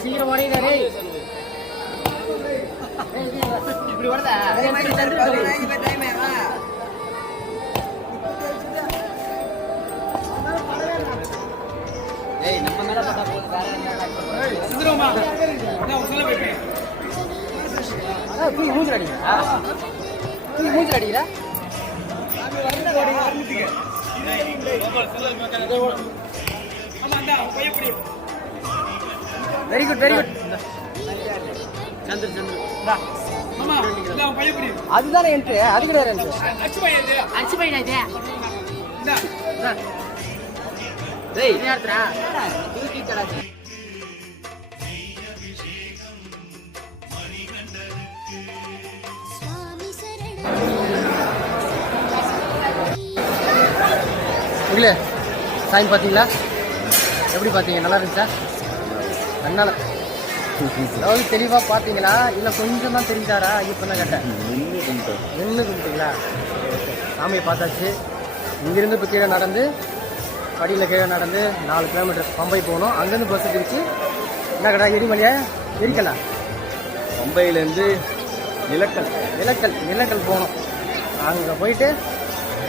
சீக்கிரம் ஓடிடாரே இப்படி வருதா நம்ம மேல பட்டா போதும் மூஞ்சில் அடிக்கிறா மூஞ்சில் அடிக்கிறா வெரி குட் வெரி குட் அதுதானே என்ட்ரி அது கிடையாது அச்சு பையன் இல்ல சாமி பார்த்தீங்களா எப்படி பார்த்தீங்க நல்லா இருந்துச்சா அதனால அதாவது தெளிவாக பார்த்தீங்களா இல்லை கொஞ்சம் தான் தெரிஞ்சாரா ஐயப்பண்ண கேட்டேன் நின்று கும்பிட்டீங்களா சாமியை பார்த்தாச்சு இங்கேருந்து இப்போ கீழே நடந்து படியில் கீழே நடந்து 4 கிலோமீட்டர் பம்பை போகணும் அங்கேருந்து பஸ்ஸு பிரித்து என்ன கடை எரிமலையா எரிக்கலாம் பம்பையிலேருந்து நிலக்கல் போகணும் அங்கே போயிட்டு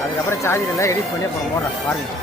அதுக்கப்புறம் சார்ஜர் எல்லாம் எடிட் பண்ணி அப்புறம் போடுறேன் பாருங்கள்.